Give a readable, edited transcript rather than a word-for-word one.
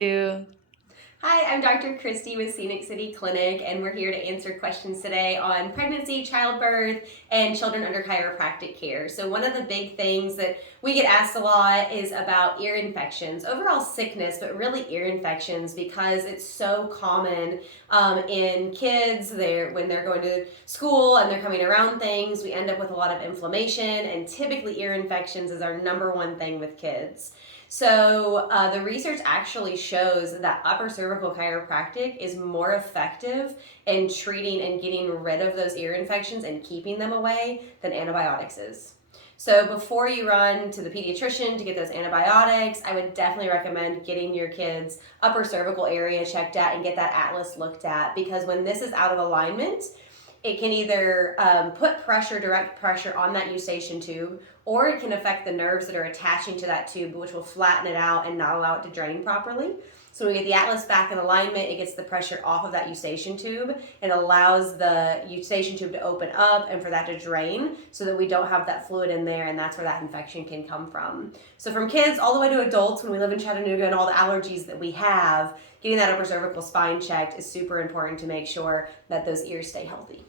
You. Hi, I'm Dr. Christy with Scenic City Clinic, and we're here to answer questions today on pregnancy, childbirth, and children under chiropractic care. So one of the big things that we get asked a lot is about ear infections, overall sickness, but really ear infections because it's so common in kids. When they're going to school and they're coming around things, we end up with a lot of inflammation, and typically ear infections is our number one thing with kids. So the research actually shows that upper cervical chiropractic is more effective in treating and getting rid of those ear infections and keeping them away than antibiotics is. So before you run to the pediatrician to get those antibiotics, I would definitely recommend getting your kids' upper cervical area checked out and get that atlas looked at, because when this is out of alignment, it can either put pressure, direct pressure on that eustachian tube, or it can affect the nerves that are attaching to that tube, which will flatten it out and not allow it to drain properly. So when we get the atlas back in alignment, it gets the pressure off of that eustachian tube and allows the eustachian tube to open up and for that to drain so that we don't have that fluid in there, and that's where that infection can come from. So from kids all the way to adults, when we live in Chattanooga and all the allergies that we have, getting that upper cervical spine checked is super important to make sure that those ears stay healthy.